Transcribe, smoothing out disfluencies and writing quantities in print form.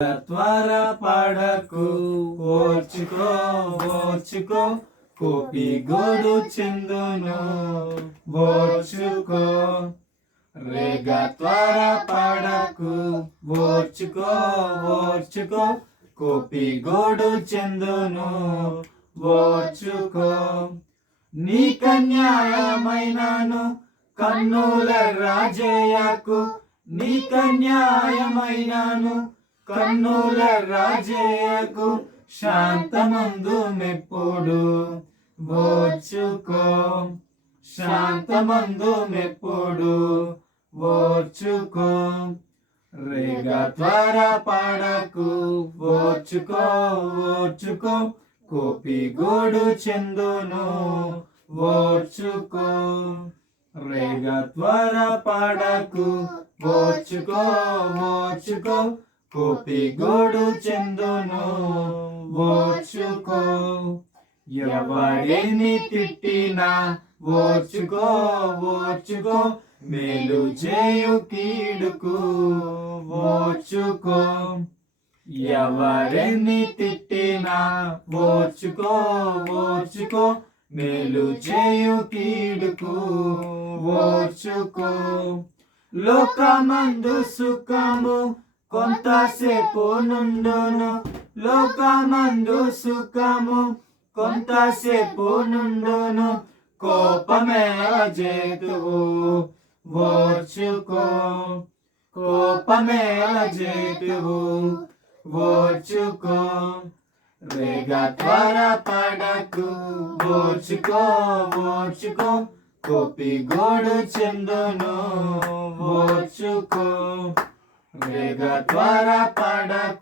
త్వరపడకు ఓర్చుకో ఓర్చుకో కోపి గోడు చెందును ఓర్చుకో రేగ త్వరపడకు ఓర్చుకో ఓర్చుకో కోపి గోడు చెందును ఓర్చుకో నీకన్యాయమైనను కన్నుల రాజయ్యకు నీకన్యాయమైనను కన్నుల రాజయ్యకు శాంతమందు మెప్పుడు ఓర్చుకో శాంతమందు మెప్పుడు ఓర్చుకో రేగ త్వరపడకు ఓర్చుకో ఓర్చుకో కోపి గోడు చెందును ఓర్చుకో రేగ త్వరపడకు ఓర్చుకో ఓర్చుకో కోపి గోడు చెందును ఓర్చుకో ఎవరిని తిట్టినా ఓర్చుకో ఓర్చుకో మేలు చేయు కీడుకు ఓర్చుకో ఎవరిని తిట్టినా ఓర్చుకో ఓర్చుకో మేలు చేయు కీడుకు ఓర్చుకో లోకమందు సుఖము కొంతసేపు నుండును లోకమందు సుఖము కొంతసేపు నుండును కోపమేల జేతువు ఓర్చుకో కోపమేల జేతువు ఓర్చుకో రేగ త్వరపడకు ఓర్చుకో ఓర్చుకో కోపి గోడు చెందును ఓర్చుకో రేగ త్వరపడకు